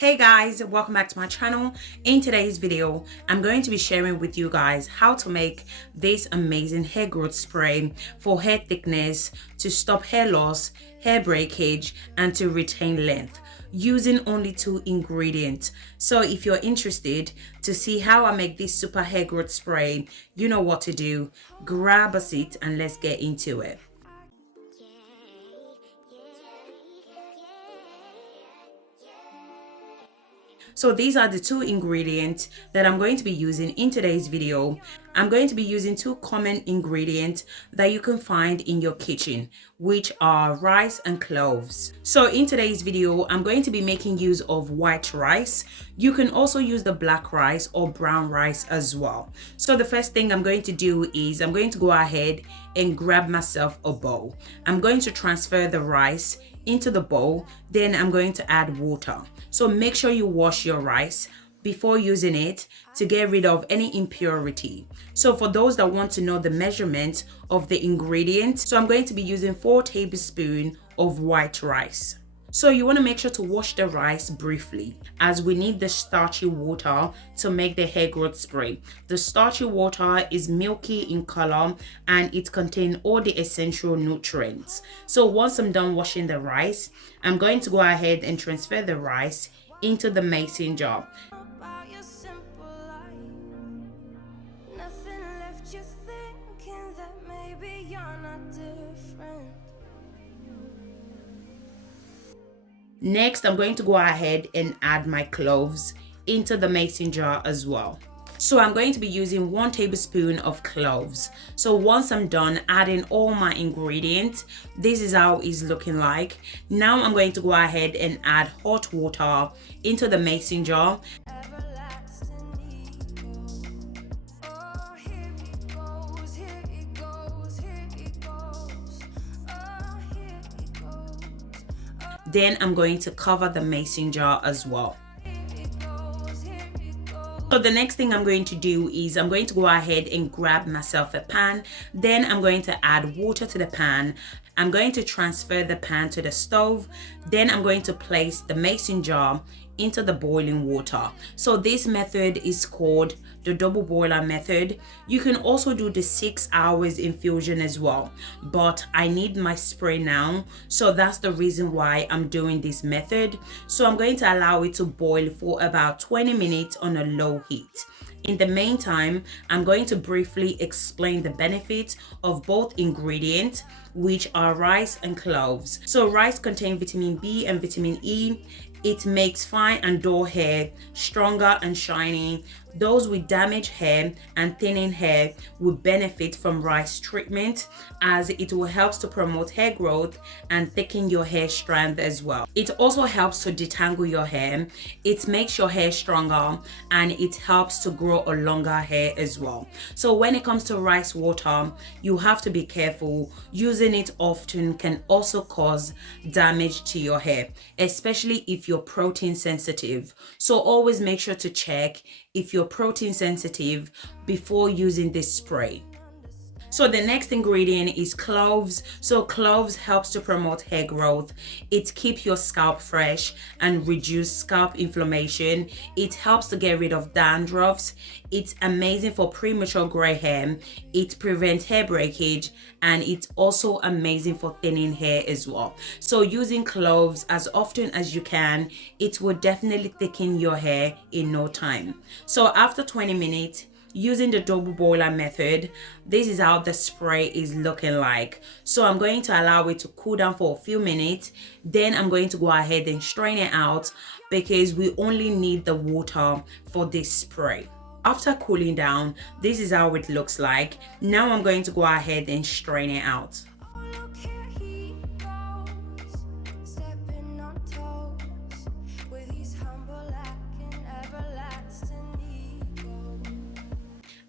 Hey guys, welcome back to my channel. In today's video, I'm going to be sharing with you guys how to make this amazing hair growth spray for hair thickness, to stop hair loss, hair breakage, and to retain length using only 2 ingredients. So if you're interested to see how I make this super hair growth spray, you know what to do. Grab a seat and let's get into it. So these are the 2 ingredients that I'm going to be using in today's video. I'm going to be using 2 common ingredients that you can find in your kitchen, which are rice and cloves. So in today's video, I'm going to be making use of white rice. You can also use the black rice or brown rice as well. So the first thing I'm going to do is I'm going to go ahead and grab myself a bowl. I'm going to transfer the rice into the bowl, then I'm going to add water. So make sure you wash your rice before using it to get rid of any impurity. So for those that want to know the measurement of the ingredients, so I'm going to be using 4 tablespoons of white rice. So you want to make sure to wash the rice briefly, as we need the starchy water to make the hair growth spray. The starchy water is milky in color and it contains all the essential nutrients. So once I'm done washing the rice, I'm going to go ahead and transfer the rice into the mason jar. Next, I'm going to go ahead and add my cloves into the mason jar as well. So I'm going to be using 1 tablespoon of cloves. So once I'm done adding all my ingredients, this is how it's looking like. Now I'm going to go ahead and add hot water into the mason jar. Then I'm going to cover the mason jar as well. So the next thing I'm going to do is I'm going to go ahead and grab myself a pan. Then I'm going to add water to the pan. I'm going to transfer the pan to the stove. Then I'm going to place the mason jar into the boiling water. So this method is called the double boiler method. You can also do the 6 hours infusion as well, but I need my spray now, so that's the reason why I'm doing this method. So I'm going to allow it to boil for about 20 minutes on a low heat. In the meantime, I'm going to briefly explain the benefits of both ingredients, which are rice and cloves. So rice contains vitamin B and vitamin E. It makes fine and dull hair stronger and shiny. Those with damaged hair and thinning hair will benefit from rice treatment, as it will help to promote hair growth and thicken your hair strand as well. It also helps to detangle your hair. It makes your hair stronger and it helps to grow a longer hair as well. So when it comes to rice water, you have to be careful. Using it often can also cause damage to your hair, especially if you're protein sensitive. So always make sure to check if you're protein sensitive before using this spray. So the next ingredient is cloves. So cloves helps to promote hair growth. It keeps your scalp fresh and reduce scalp inflammation. It helps to get rid of dandruffs. It's amazing for premature gray hair. It prevents hair breakage, and it's also amazing for thinning hair as well. So using cloves as often as you can, it will definitely thicken your hair in no time. So after 20 minutes, using the double boiler method, this is how the spray is looking like. So I'm going to allow it to cool down for a few minutes. Then I'm going to go ahead and strain it out, because we only need the water for this spray. After cooling down, this is how it looks like. Now I'm going to go ahead and strain it out.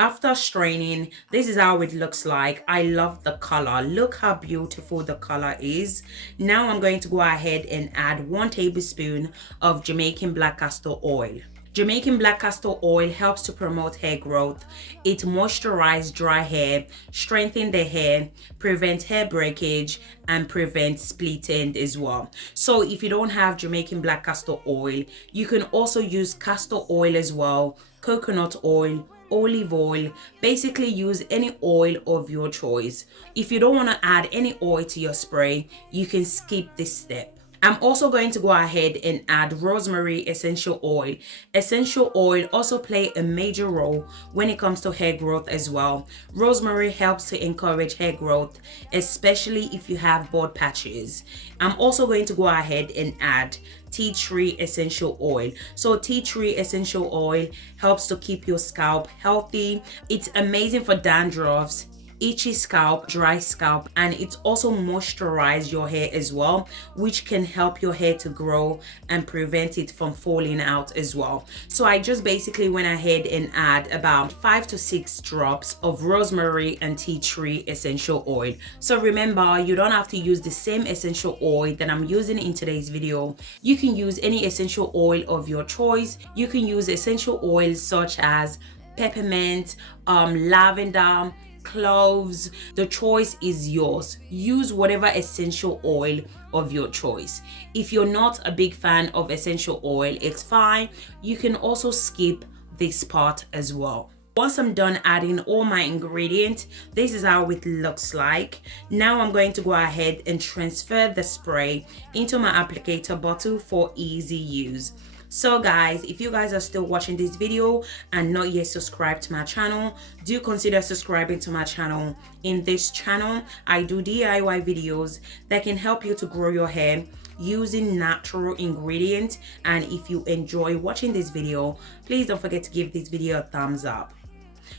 After straining, this is how it looks like. I love the color. Look how beautiful the color is. Now I'm going to go ahead and add 1 tablespoon of Jamaican black castor oil. Jamaican black castor oil helps to promote hair growth. It moisturizes dry hair, strengthens the hair, prevents hair breakage, and prevents split end as well. So if you don't have Jamaican black castor oil, you can also use castor oil as well, coconut oil, olive oil. Basically use any oil of your choice. If you don't want to add any oil to your spray, you can skip this step. I'm also going to go ahead and add rosemary essential oil. Essential oil also play a major role when it comes to hair growth as well. Rosemary helps to encourage hair growth, especially if you have bald patches. I'm also going to go ahead and add tea tree essential oil. So tea tree essential oil helps to keep your scalp healthy. It's amazing for dandruffs, itchy scalp, dry scalp, and it also moisturize your hair as well, which can help your hair to grow and prevent it from falling out as well. So I just basically went ahead and add about 5 to 6 drops of rosemary and tea tree essential oil. So remember, you don't have to use the same essential oil that I'm using in today's video. You can use any essential oil of your choice. You can use essential oils such as peppermint, lavender, cloves. The choice is yours. Use whatever essential oil of your choice. If you're not a big fan of essential oil, it's fine. You can also skip this part as well. Once I'm done adding all my ingredients, this is how it looks like. Now I'm going to go ahead and transfer the spray into my applicator bottle for easy use. So guys, if you guys are still watching this video and not yet subscribed to my channel, do consider subscribing to my channel. In this channel, I do DIY videos that can help you to grow your hair using natural ingredients. And if you enjoy watching this video, please don't forget to give this video a thumbs up.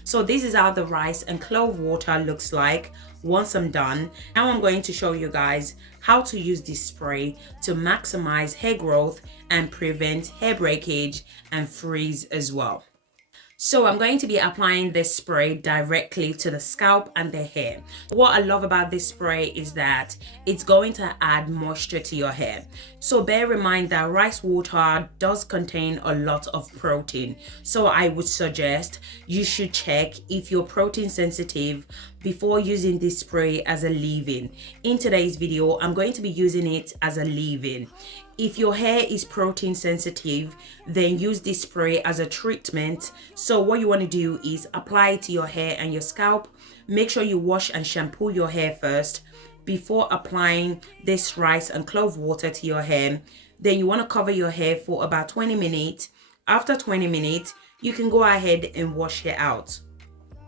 So this is how the rice and clove water looks like once I'm done. Now I'm going to show you guys how to use this spray to maximize hair growth and prevent hair breakage and frizz as well. So I'm going to be applying this spray directly to the scalp and the hair. What I love about this spray is that it's going to add moisture to your hair. So bear in mind that rice water does contain a lot of protein. So I would suggest you should check if you're protein sensitive before using this spray as a leave-in. In today's video, I'm going to be using it as a leave-in. If your hair is protein sensitive, then use this spray as a treatment. So what you want to do is apply it to your hair and your scalp. Make sure you wash and shampoo your hair first before applying this rice and clove water to your hair. Then you want to cover your hair for about 20 minutes. After 20 minutes, you can go ahead and wash it out.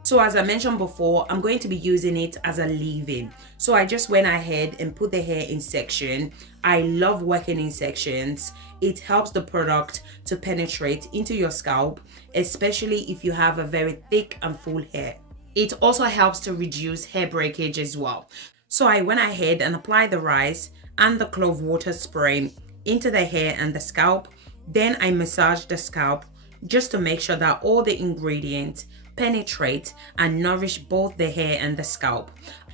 So as I mentioned before, I'm going to be using it as a leave-in. So I just went ahead and put the hair in section. I love working in sections. It helps the product to penetrate into your scalp, especially if you have a very thick and full hair. It also helps to reduce hair breakage as well. So I went ahead and applied the rice and the clove water spray into the hair and the scalp. Then I massaged the scalp just to make sure that all the ingredients penetrate and nourish both the hair and the scalp.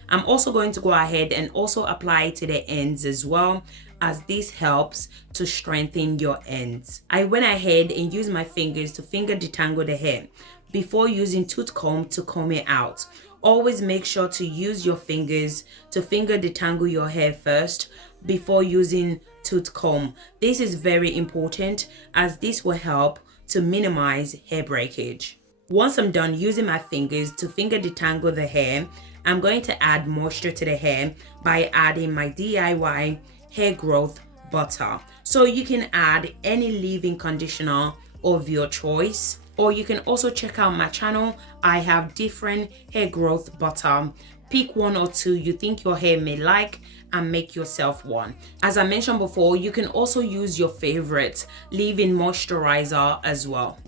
I'm also going to go ahead and also apply it to the ends as well, as this helps to strengthen your ends. I went ahead and used my fingers to finger detangle the hair before using tooth comb to comb it out. Always make sure to use your fingers to finger detangle your hair first before using tooth comb. This is very important as this will help to minimize hair breakage. Once I'm done using my fingers to finger detangle the hair, I'm going to add moisture to the hair by adding my DIY hair growth butter. So you can add any leave-in conditioner of your choice, or you can also check out my channel. I have different hair growth butter. Pick one or two you think your hair may like and make yourself one. As I mentioned before, you can also use your favorite leave-in moisturizer as well.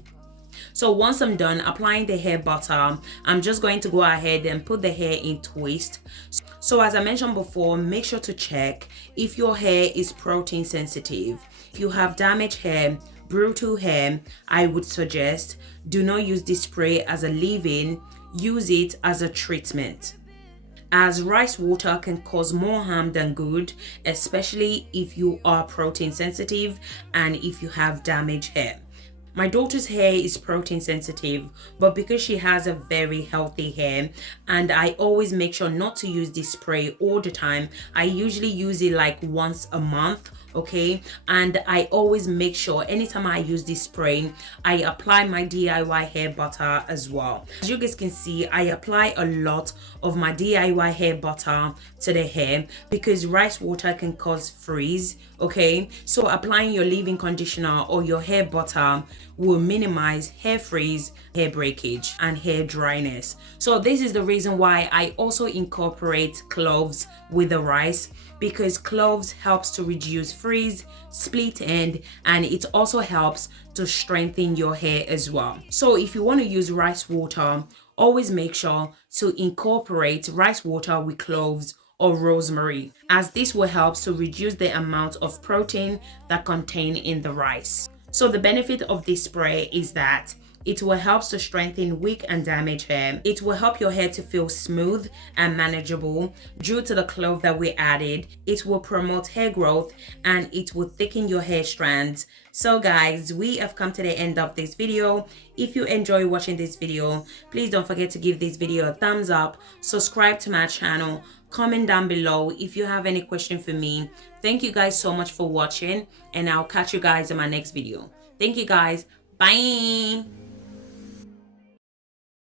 So once I'm done applying the hair butter, I'm just going to go ahead and put the hair in twist. So as I mentioned before, make sure to check if your hair is protein sensitive. If you have damaged hair, brittle hair, I would suggest do not use this spray as a leave-in, use it as a treatment, as rice water can cause more harm than good, especially if you are protein sensitive and if you have damaged hair. My daughter's hair is protein sensitive, but because she has a very healthy hair, and I always make sure not to use this spray all the time. I usually use it like once a month, okay? And I always make sure anytime I use this spray, I apply my DIY hair butter as well. As you guys can see, I apply a lot of my DIY hair butter to the hair because rice water can cause frizz, okay? So applying your leave-in conditioner or your hair butter will minimize hair frizz, hair breakage, and hair dryness. So this is the reason why I also incorporate cloves with the rice, because cloves helps to reduce frizz, split end, and it also helps to strengthen your hair as well. So if you want to use rice water, always make sure to incorporate rice water with cloves or rosemary, as this will help to reduce the amount of protein that contain in the rice. So the benefit of this spray is that it will help to strengthen weak and damaged hair. It will help your hair to feel smooth and manageable due to the clove that we added. It will promote hair growth and it will thicken your hair strands. So guys, we have come to the end of this video. If you enjoy watching this video, please don't forget to give this video a thumbs up, subscribe to my channel, comment down below if you have any question for me. Thank you guys so much for watching, and I'll catch you guys in my next video. Thank you guys. Bye.